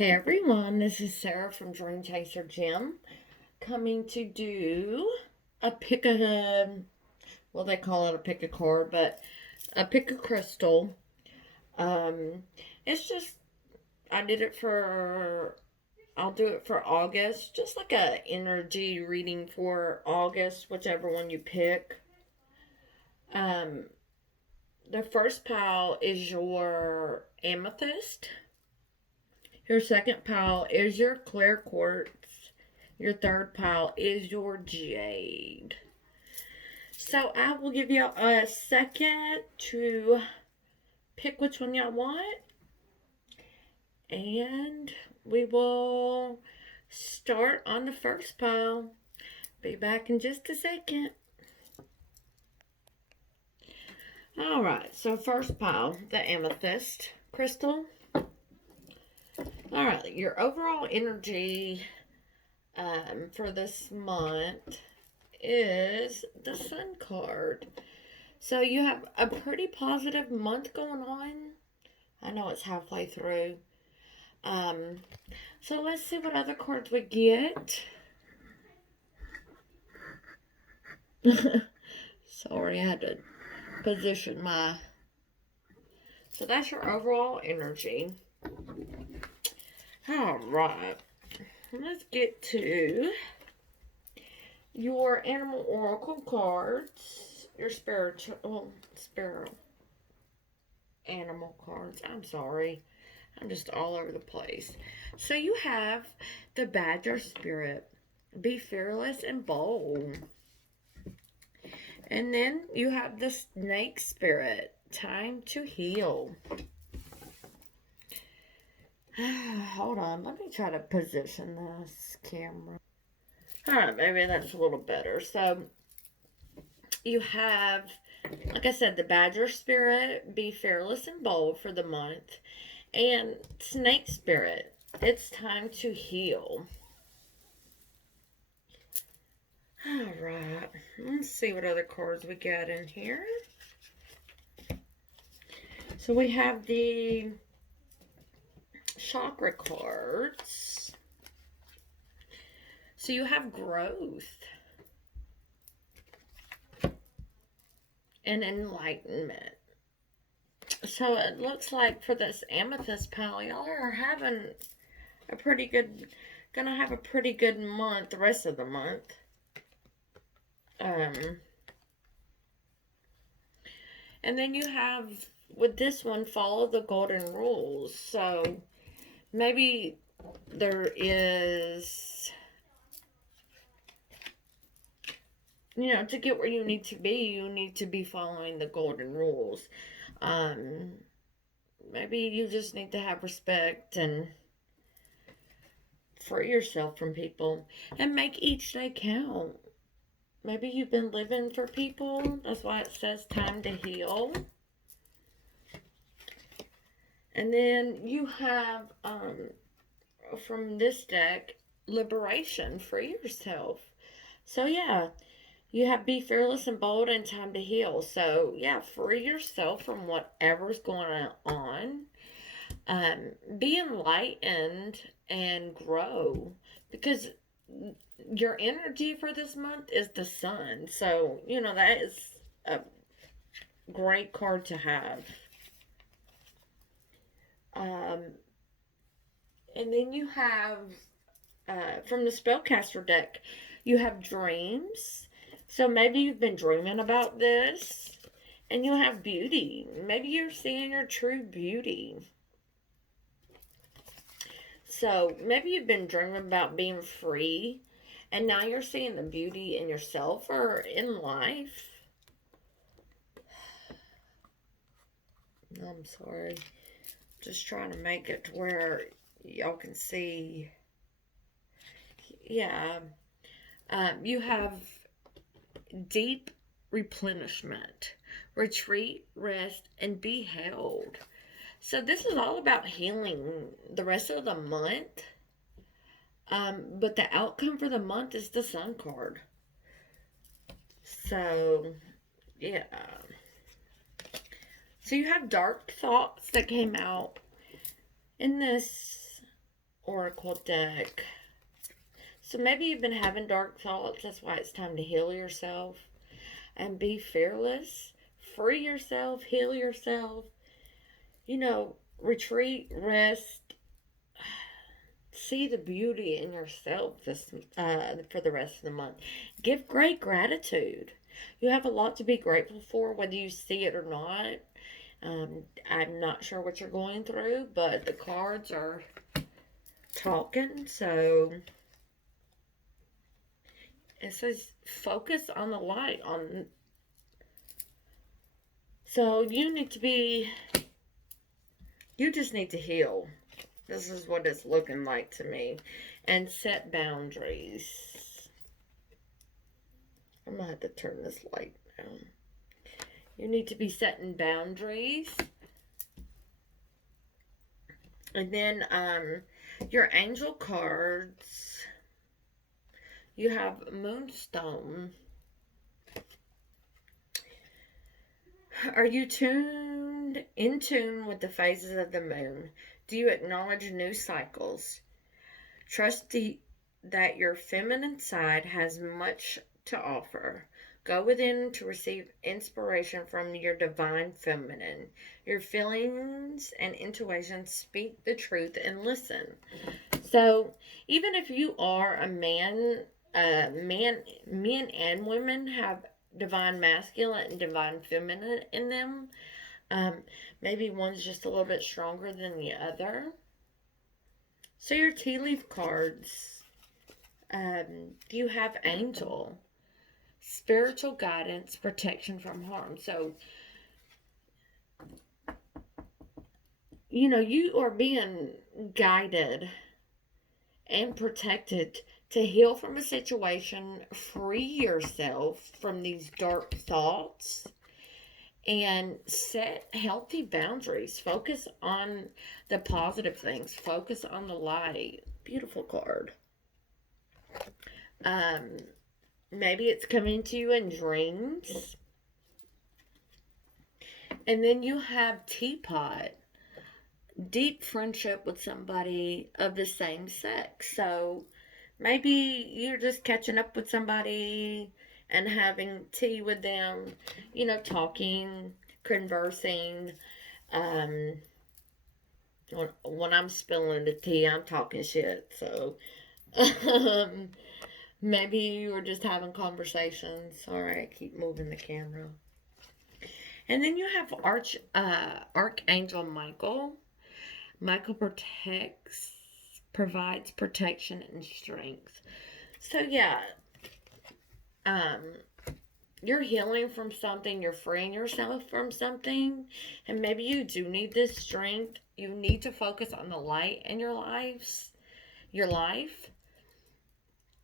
Hey everyone, this is Sarah from Dream Chaser Gym, coming to do a pick a, well they call it a pick a card, but a pick a crystal. Um, it's just, I did it for, I'll do it for August, just like a energy reading for August, whichever one you pick. Um, the first pile is your amethyst. Your second pile is your clear quartz. Your third pile is your jade. So I will give you a second to pick which one y'all want. And we will start on the first pile. Be back in just a second. Alright, so first pile, the amethyst crystal. Alright, your overall energy for this month is the Sun card. So you have a pretty positive month going on. I know it's halfway through. So let's see what other cards we get. Sorry, I had to position my... So that's your overall energy. Alright. Let's get to your animal oracle cards. Your spiritual animal cards. I'm sorry. I'm just all over the place. So you have the badger spirit. Be fearless and bold. And then you have the snake spirit. Time to heal. Hold on. Let me try to position this camera. Alright, maybe that's a little better. So you have, like I said, the badger spirit. Be fearless and bold for the month. And snake spirit. It's time to heal. Alright. Let's see what other cards we got in here. So we have the chakra cards. So you have growth and enlightenment. So it looks like for this amethyst pile, y'all are having a pretty good, gonna have a pretty good month the rest of the month. And then you have, with this one, follow the golden rules. So maybe there is, you know, to get where you need to be following the golden rules. Maybe you just need to have respect and free yourself from people and make each day count. Maybe you've been living for people. That's why it says time to heal. And then you have, from this deck, liberation. Free yourself. So yeah, you have be fearless and bold and time to heal. So yeah, free yourself from whatever's going on. Be enlightened and grow, because your energy for this month is the sun. So, you know, that is a great card to have. And then you have, from the Spellcaster deck, you have dreams. So maybe you've been dreaming about this. And you have beauty. Maybe you're seeing your true beauty. So maybe you've been dreaming about being free, and now you're seeing the beauty in yourself or in life. I'm sorry. Just trying to make it to where y'all can see. Yeah. You have deep replenishment, retreat, rest, and be held. So this is all about healing the rest of the month. But the outcome for the month is the Sun card. So, yeah. So you have dark thoughts that came out in this oracle deck. So maybe you've been having dark thoughts. That's why it's time to heal yourself and be fearless. Free yourself, heal yourself. Retreat, rest, see the beauty in yourself this for the rest of the month. Give great gratitude. You have a lot to be grateful for, whether you see it or not. I'm not sure what you're going through, but the cards are talking. So it says focus on the light. So you just need to heal. This is what it's looking like to me. And set boundaries. I'm going to have to turn this light down. You need to be setting boundaries. And then your angel cards. You have Moonstone. Are you in tune with the phases of the moon? Do you acknowledge new cycles? Trust that your feminine side has much to offer. Go within to receive inspiration from your divine feminine. Your feelings and intuition speak the truth and listen. So, even if you are a man, men and women have divine masculine and divine feminine in them. Maybe one's just a little bit stronger than the other. So your tea leaf cards, you have angel, spiritual guidance, protection from harm. So, you are being guided and protected to heal from a situation, free yourself from these dark thoughts, and set healthy boundaries. Focus on the positive things. Focus on the light. Beautiful card. Maybe it's coming to you in dreams. And then you have Teapot. Deep friendship with somebody of the same sex. So maybe you're just catching up with somebody and having tea with them, talking, conversing. When I'm spilling the tea, I'm talking shit. So maybe you were just having conversations. Sorry, I keep moving the camera. And then you have Archangel Michael. Michael provides protection and strength. So yeah, you're healing from something, you're freeing yourself from something, and maybe you do need this strength. You need to focus on the light in your life,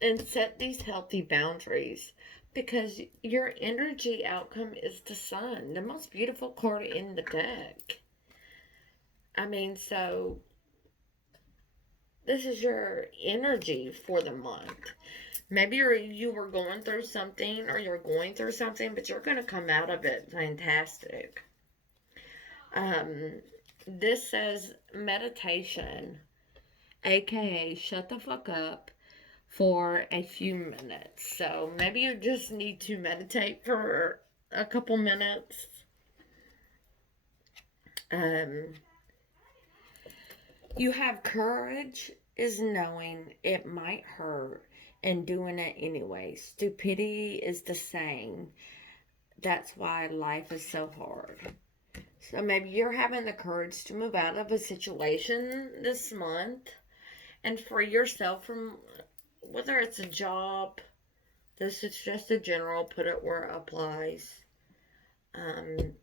and set these healthy boundaries, because your energy outcome is the sun, the most beautiful card in the deck. So this is your energy for the month. Maybe you were going through something, or you're going through something, but you're going to come out of it fantastic. This says meditation, aka shut the fuck up for a few minutes. So maybe you just need to meditate for a couple minutes. You have courage is knowing it might hurt and doing it anyway. Stupidity is the saying. That's why life is so hard. So maybe you're having the courage to move out of a situation this month and free yourself from, whether it's a job. This is just a general, put it where it applies.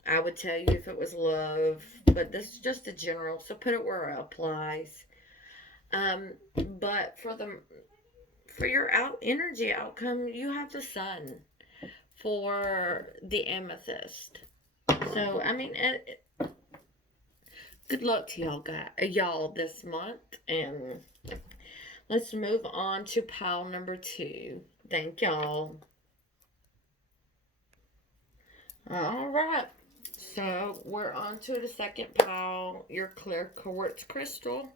I would tell you if it was love, but this is just a general, so put it where it applies. But for your energy outcome, you have the sun for the amethyst. So good luck to y'all this month, and let's move on to pile number 2. Thank y'all. Alright, so we're on to the second pile, your clear quartz crystal.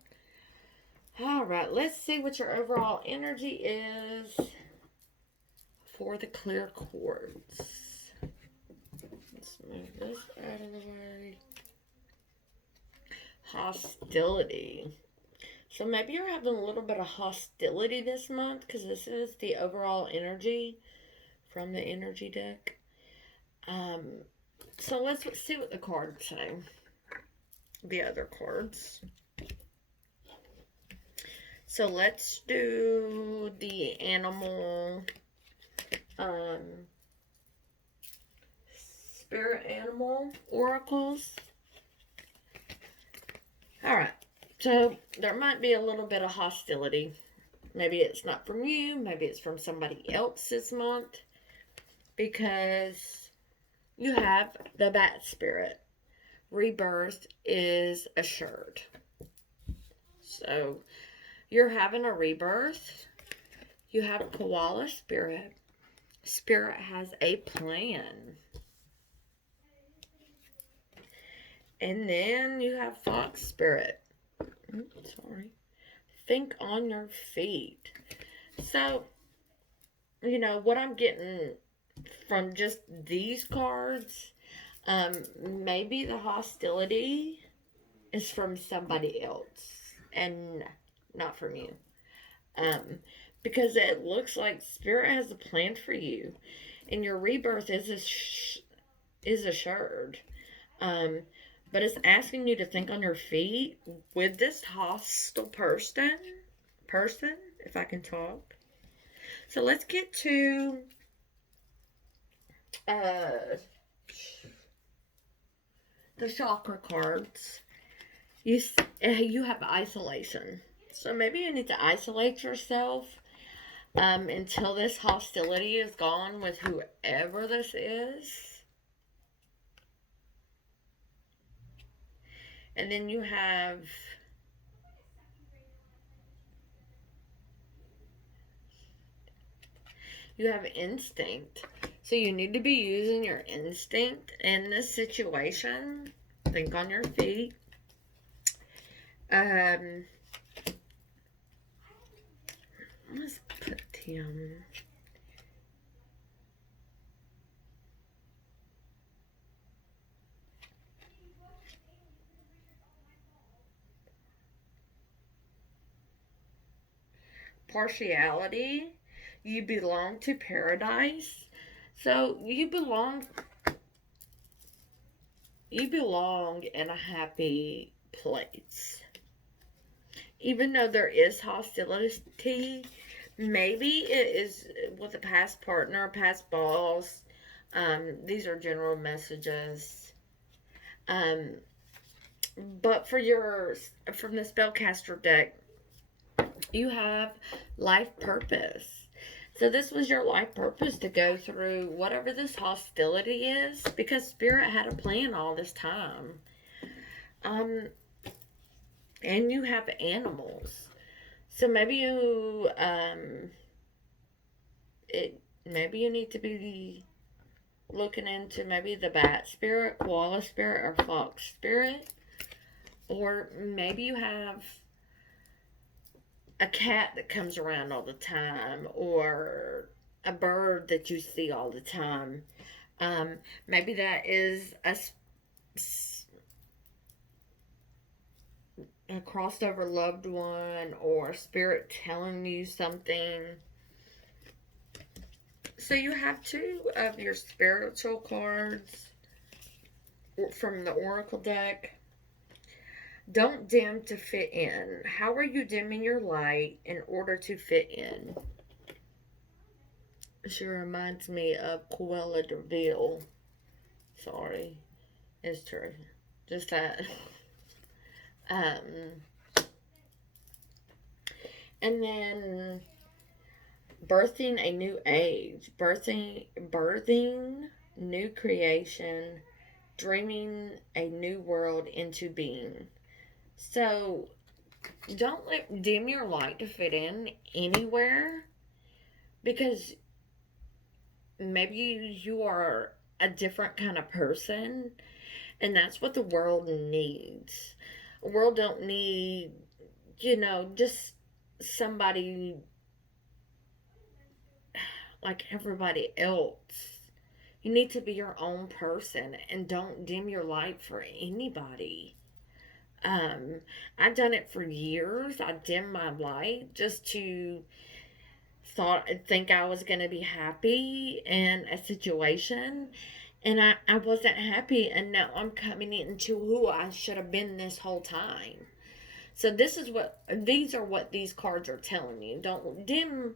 All right, let's see what your overall energy is for the clear quartz. Let's move this out of the way. Hostility. So maybe you're having a little bit of hostility this month because this is the overall energy from the energy deck. So let's see what the cards say. The other cards. So let's do the animal, spirit animal oracles. Alright, so there might be a little bit of hostility. Maybe it's not from you, maybe it's from somebody else this month, because you have the bat spirit. Rebirth is assured. So you're having a rebirth. You have koala spirit. Spirit has a plan. And then you have fox spirit. Sorry. Think on your feet. So, you know, what I'm getting from just these cards, maybe the hostility is from somebody else and not from you. Because it looks like Spirit has a plan for you, and your rebirth is assured. But it's asking you to think on your feet with this hostile person, if I can talk. So let's get to the chakra cards. You have isolation. So maybe you need to isolate yourself until this hostility is gone with whoever this is. And then you have instinct. So you need to be using your instinct in this situation. Think on your feet. Let's put him. Partiality. You belong to paradise. So you belong in a happy place. Even though there is hostility, maybe it is with a past partner, past boss. These are general messages. But from the spellcaster deck, you have life purpose. So this was your life purpose, to go through whatever this hostility is, because Spirit had a plan all this time. And you have animals. So maybe you need to be looking into maybe the bat spirit, koala spirit, or fox spirit. Or maybe you have a cat that comes around all the time, or a bird that you see all the time. Maybe that is a crossed over loved one, or spirit telling you something. So you have two of your spiritual cards from the Oracle deck. Don't dim to fit in. How are you dimming your light in order to fit in? She reminds me of Cruella de Vil. Sorry. It's true. Just that. And then birthing a new age. Birthing new creation. Dreaming a new world into being. So, don't dim your light to fit in anywhere, because maybe you are a different kind of person, and that's what the world needs. The world don't need just somebody like everybody else. You need to be your own person and don't dim your light for anybody. Um, I've done it for years. I dimmed my light just to think I was going to be happy in a situation, and I wasn't happy, and now I'm coming into who I should have been this whole time. So these are what these cards are telling you. Don't dim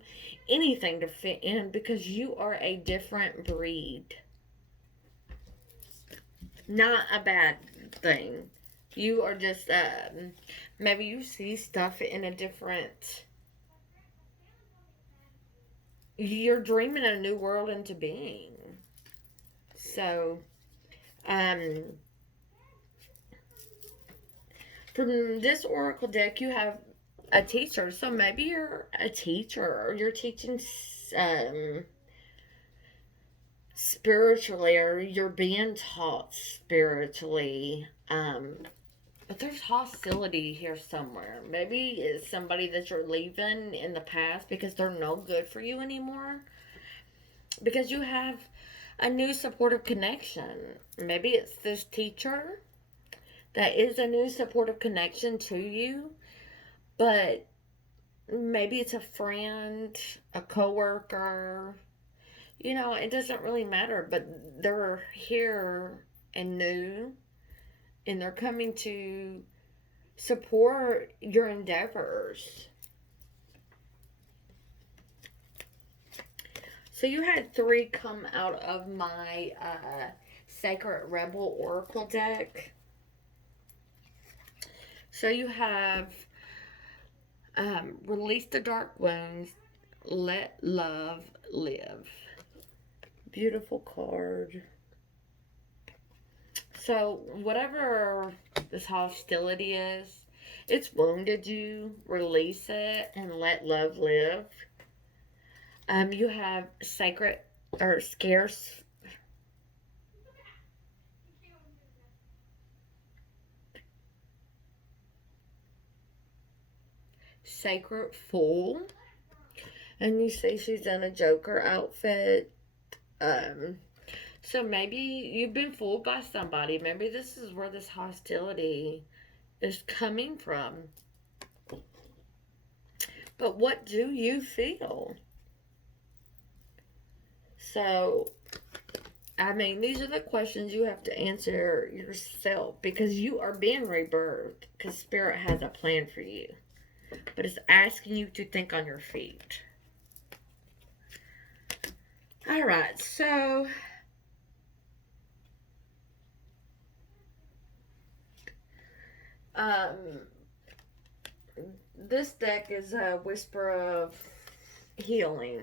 anything to fit in because you are a different breed. Not a bad thing. You are just maybe you see stuff in a different. You're dreaming a new world into being. So, um, from this oracle deck, you have a teacher. So maybe you're a teacher or you're teaching spiritually, or you're being taught spiritually. But there's hostility here somewhere. Maybe it's somebody that you're leaving in the past because they're no good for you anymore. Because you have a new supportive connection. Maybe it's this teacher that is a new supportive connection to you, but maybe it's a friend, a coworker. It doesn't really matter, but they're here and new, and they're coming to support your endeavors. So you had 3 come out of my Sacred Rebel Oracle deck. So you have release the dark wounds, let love live. Beautiful card. So whatever this hostility is, it's wounded you. Release it and let love live. You have sacred or scarce. Sacred Fool. And you see she's in a Joker outfit. So maybe you've been fooled by somebody. Maybe this is where this hostility is coming from. But what do you feel? So, these are the questions you have to answer yourself because you are being rebirthed because Spirit has a plan for you. But it's asking you to think on your feet. Alright, so this deck is a whisper of healing.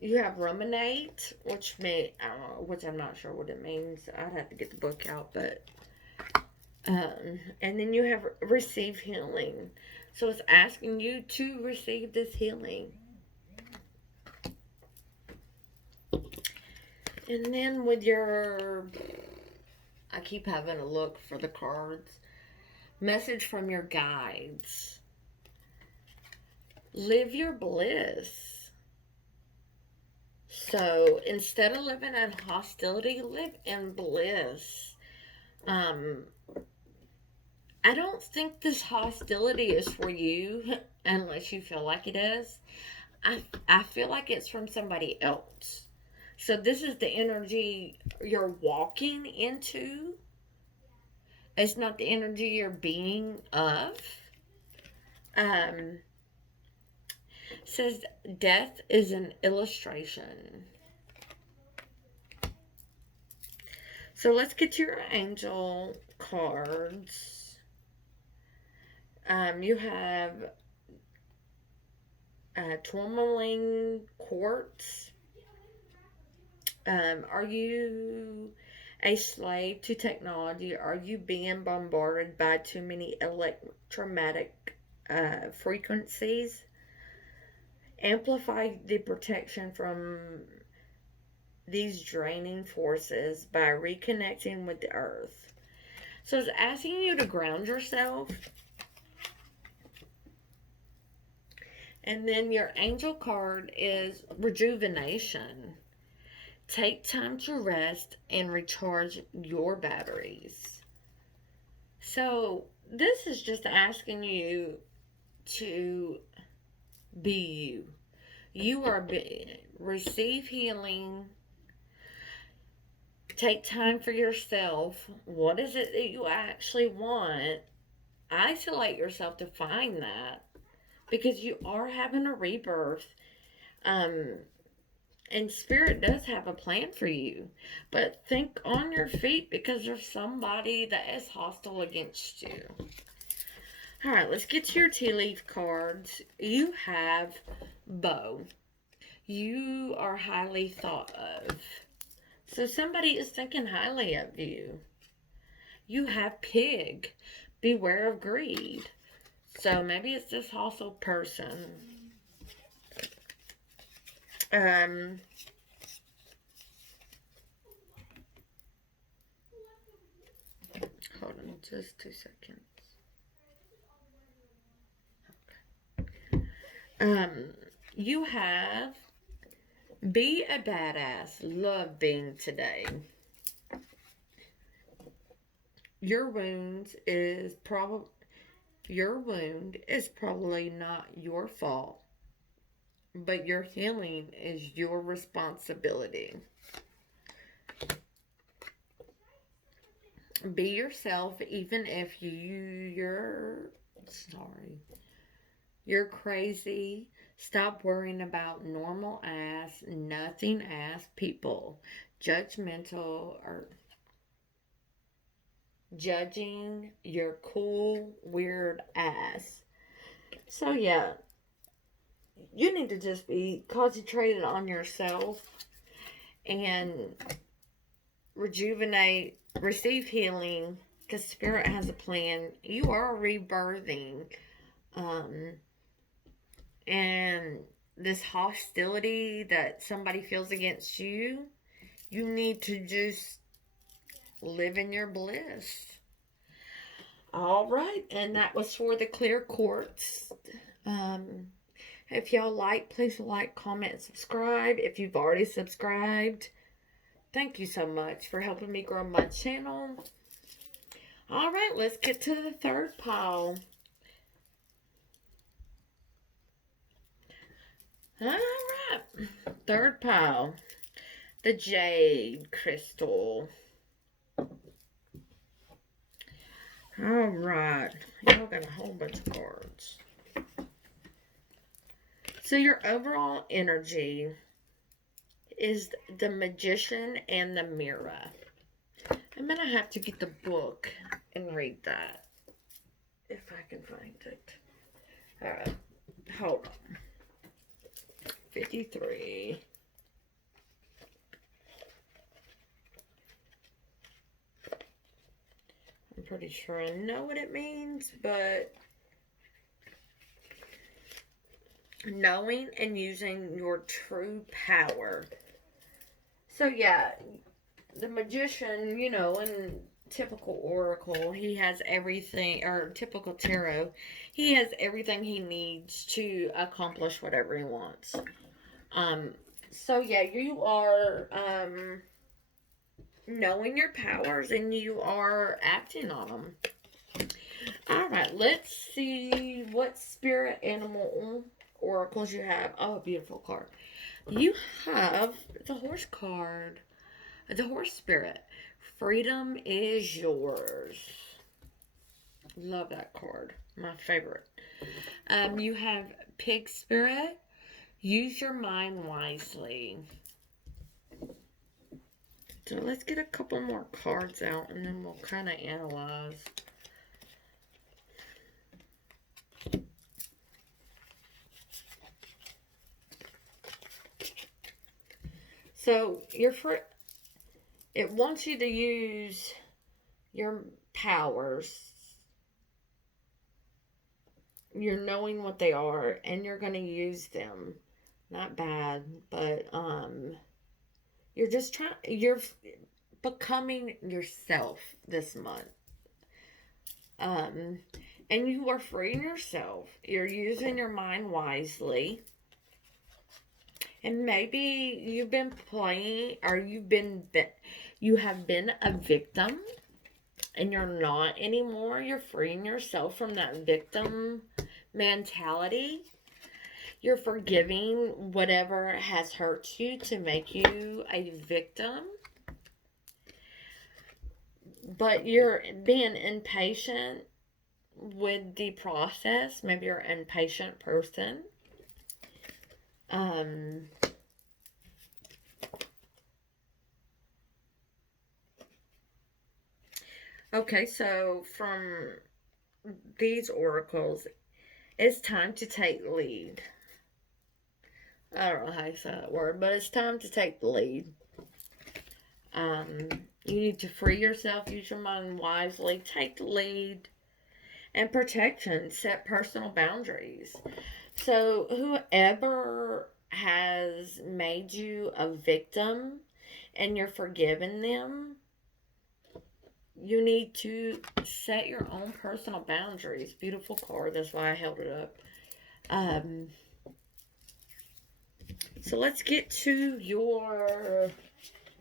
You have ruminate, which I'm not sure what it means. I'd have to get the book out, but and then you have receive healing. So it's asking you to receive this healing. And then with your, I keep having a look for the cards. Message from your guides. Live your bliss. So instead of living in hostility, live in bliss. I don't think this hostility is for you unless you feel like it is. I feel like it's from somebody else. So this is the energy you're walking into. It's not the energy you're being of. Says death is an illustration. So let's get to your angel cards. You have tourmaline quartz. Are you a slave to technology? Are you being bombarded by too many electromagnetic frequencies? Amplify the protection from these draining forces by reconnecting with the earth. So it's asking you to ground yourself. And then your angel card is rejuvenation. Take time to rest and recharge your batteries. So this is just asking you to be you. You are receive healing. Take time for yourself. What is it that you actually want? Isolate yourself to find that, because you are having a rebirth. Um, and spirit does have a plan for you. But think on your feet, because there's somebody that is hostile against you. All right, let's get to your tea leaf cards. You have Beau. You are highly thought of. So somebody is thinking highly of you. You have Pig. Beware of greed. So maybe it's this hostile person. Hold on just 2 seconds. You have Be a Badass. Love being today. Your wound is probably not your fault, but your healing is your responsibility. Be yourself, even if you're crazy. Stop worrying about normal ass, nothing ass people. Judgmental or judging your cool, weird ass. So yeah, you need to just be concentrated on yourself and rejuvenate, receive healing, because spirit has a plan. You are rebirthing. And this hostility that somebody feels against you, you need to just live in your bliss. All right, and that was for the clear quartz. If y'all like, please like, comment, subscribe. If you've already subscribed, thank you so much for helping me grow my channel. All right, let's get to the third pile. All right, third pile, the jade crystal. All right, y'all got a whole bunch of cards. So your overall energy is the Magician and the Mirror. I'm gonna have to get the book and read that if I can find it. All right, hold on. 53. I'm pretty sure I know what it means, but knowing and using your true power. So yeah, the Magician, you know, in typical oracle, he has everything, or typical tarot, he has everything he needs to accomplish whatever he wants. So yeah, you are knowing your powers and you are acting on them. All right, let's see what spirit animal oracles you have. Oh, beautiful card. You have the horse card, the horse spirit. Freedom is yours. Love that card. My favorite. You have pig spirit. Use your mind wisely. So let's get a couple more cards out and then we'll kind of analyze. So it wants you to use your powers. You're knowing what they are and you're going to use them. Not bad, but you're becoming yourself this month. Um, and you are freeing yourself. You're using your mind wisely. And maybe you've been playing, or you have been a victim, and you're not anymore. You're freeing yourself from that victim mentality. You're forgiving whatever has hurt you to make you a victim. But you're being impatient with the process. Maybe you're an impatient person. Um, okay, so from these oracles, it's time to take lead. I don't know how you say that word, but it's time to take the lead. You need to free yourself, use your mind wisely, take the lead, and protection, set personal boundaries. So, whoever has made you a victim and you're forgiving them, you need to set your own personal boundaries. Beautiful card, that's why I held it up. So, let's get to your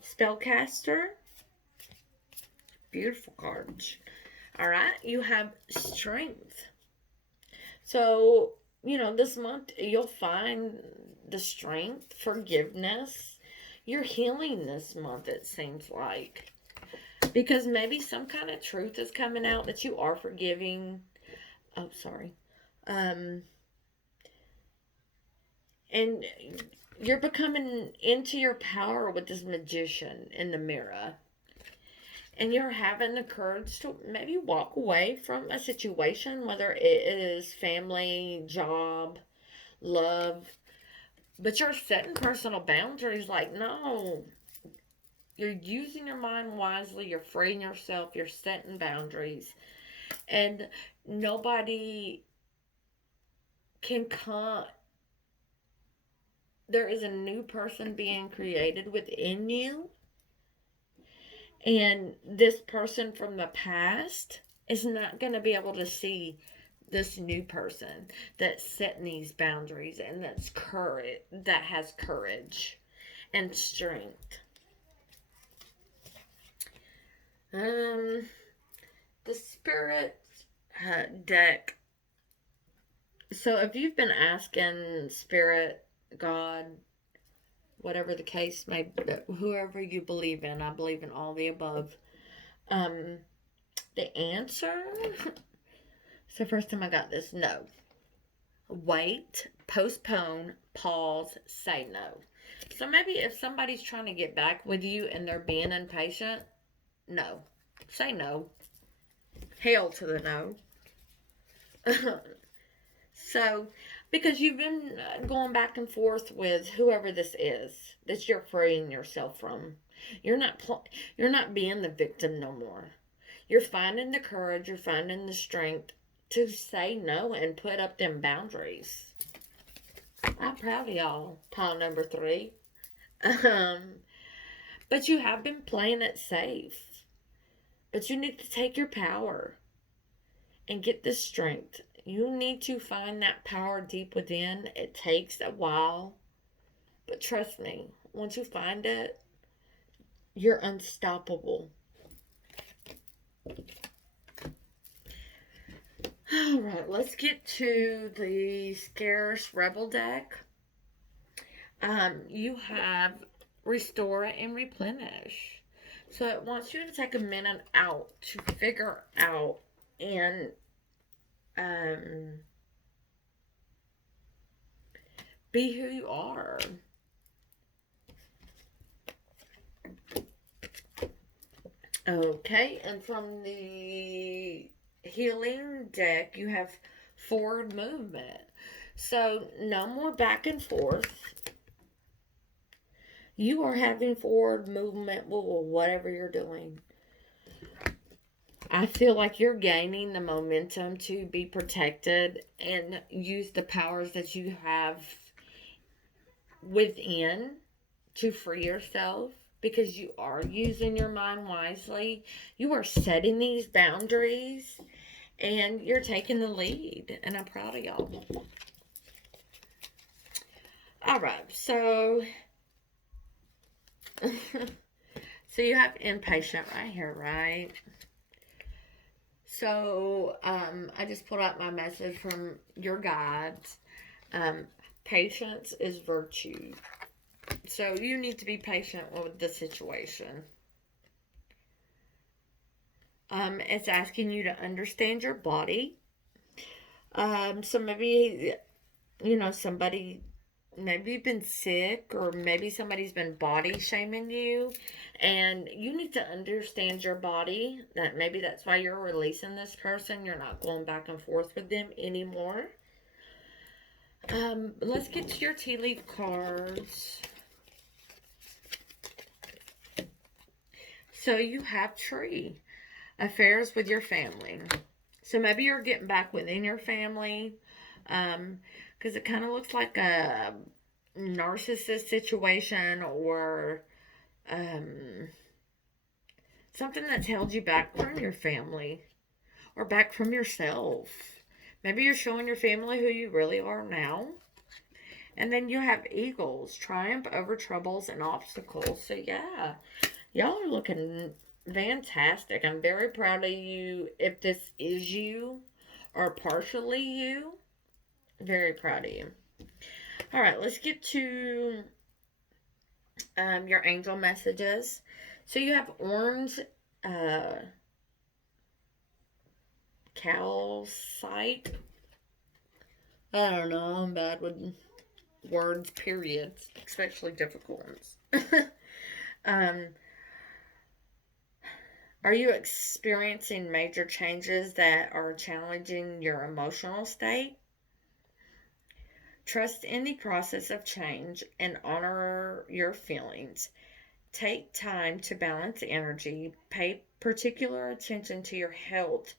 spellcaster. Beautiful cards. All right, you have strength. So, this month you'll find the strength, forgiveness. You're healing this month, it seems like. Because maybe some kind of truth is coming out that you are forgiving. Oh, sorry. And you're becoming into your power with this magician in the mirror. And you're having the courage to maybe walk away from a situation, whether it is family, job, love, but you're setting personal boundaries like, no, you're using your mind wisely, you're freeing yourself, you're setting boundaries, and nobody can come. There is a new person being created within you. And this person from the past is not going to be able to see this new person that's setting these boundaries and that has courage and strength. The spirit deck. So if you've been asking spirit, God, whatever the case may be, whoever you believe in, I believe in all the above. The answer. So first time I got this, no. Wait, postpone, pause, say no. So maybe if somebody's trying to get back with you and they're being impatient, no. Say no. Hell to the no. So, because you've been going back and forth with whoever this is that you're freeing yourself from. You're not being the victim no more. You're finding the courage, you're finding the strength to say no and put up them boundaries. I'm proud of y'all, pile number 3. But you have been playing it safe. But you need to take your power and get the strength. You need to find that power deep within. It takes a while. But trust me, once you find it, you're unstoppable. Alright, let's get to the Scarce Rebel deck. You have Restore and Replenish. So it wants you to take a minute out to figure out and be who you are. Okay, and from the healing deck, you have forward movement. So no more back and forth. You are having forward movement with whatever you're doing. I feel like you're gaining the momentum to be protected and use the powers that you have within to free yourself, because you are using your mind wisely. You are setting these boundaries And you're taking the lead, and I'm proud of y'all. All right, so so you have impatient right here, right? So I just pulled out my message from your guides. Um, Patience is virtue. So you need to be patient with the situation. It's asking you to understand your body. So maybe, somebody, maybe you've been sick, or maybe somebody's been body shaming you, and you need to understand your body. That maybe that's why you're releasing this person. You're not going back and forth with them anymore. Let's get to your tea leaf cards. So you have tree. Affairs with your family. So maybe you're getting back within your family. Because it kind of looks like a narcissist situation, or something that's held you back from your family or back from yourself. Maybe you're showing your family who you really are now. And then you have eagles, triumph over troubles and obstacles. So yeah, y'all are looking fantastic. I'm very proud of you. If this is you or partially you, very proud of you. All right, let's get to your angel messages. So you have orange calcite. I don't know. I'm bad with words, periods, especially difficult ones. um, are you experiencing major changes that are challenging your emotional state? Trust in the process of change and honor your feelings. Take time to balance energy. Pay particular attention to your health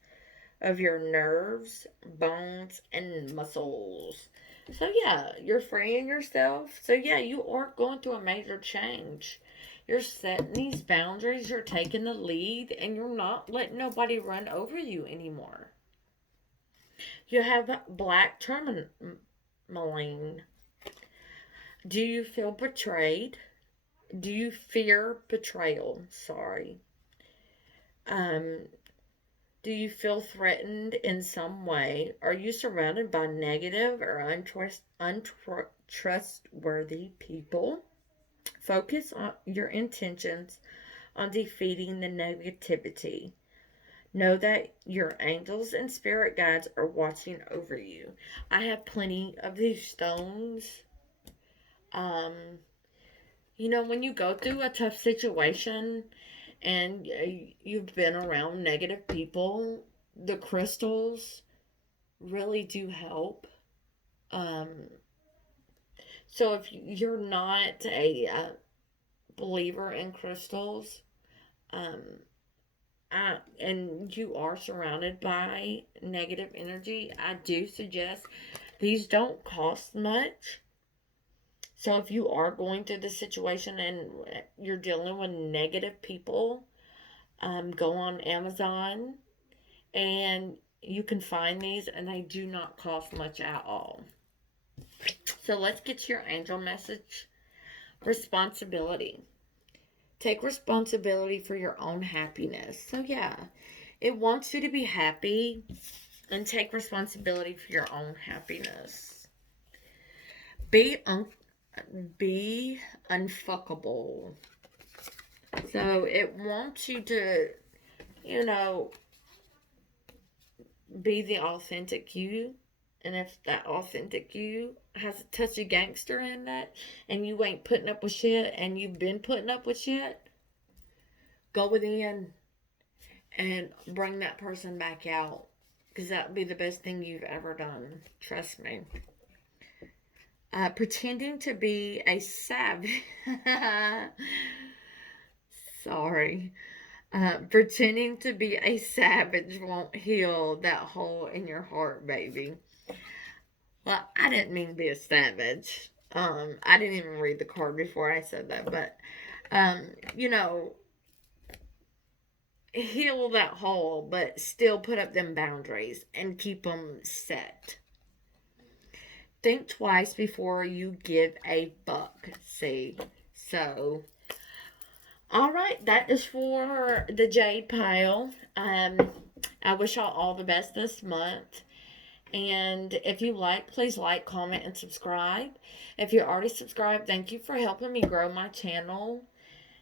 of your nerves, bones, and muscles. So, yeah, you're freeing yourself. So, yeah, you are going through a major change. You're setting these boundaries, you're taking the lead, and you're not letting nobody run over you anymore. You have black tourmaline. Do you feel betrayed? Do you fear betrayal? Sorry. Um, do you feel threatened in some way? Are you surrounded by negative or untrustworthy people? Focus on your intentions on defeating the negativity. Know that your angels and spirit guides are watching over you. I have plenty of these stones. Um, when you go through a tough situation and you've been around negative people, the crystals really do help. Um, so if you're not a believer in crystals, um, and you are surrounded by negative energy, I do suggest these don't cost much. So if you are going through this situation and you're dealing with negative people, go on Amazon and you can find these, and they do not cost much at all. So let's get to your angel message. Responsibility. Take responsibility for your own happiness. So yeah, it wants you to be happy and take responsibility for your own happiness. Be unfuckable. So it wants you to, be the authentic you. And if that authentic you has a touch of gangster in that, and you ain't putting up with shit, and you've been putting up with shit, go within and bring that person back out. Because that would be the best thing you've ever done. Trust me. Pretending to be a savage. Sorry. Pretending to be a savage won't heal that hole in your heart, baby. Well, I didn't mean to be a savage. I didn't even read the card before I said that, but, heal that hole, but still put up them boundaries and keep them set. Think twice before you give a fuck. See? So, all right, that is for the Jade Pile. I wish y'all all the best this month. And if you like, please like, comment, and subscribe. If you're already subscribed, thank you for helping me grow my channel.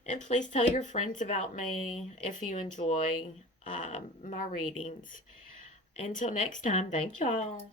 And please tell your friends about me if you enjoy my readings. Until next time, thank y'all.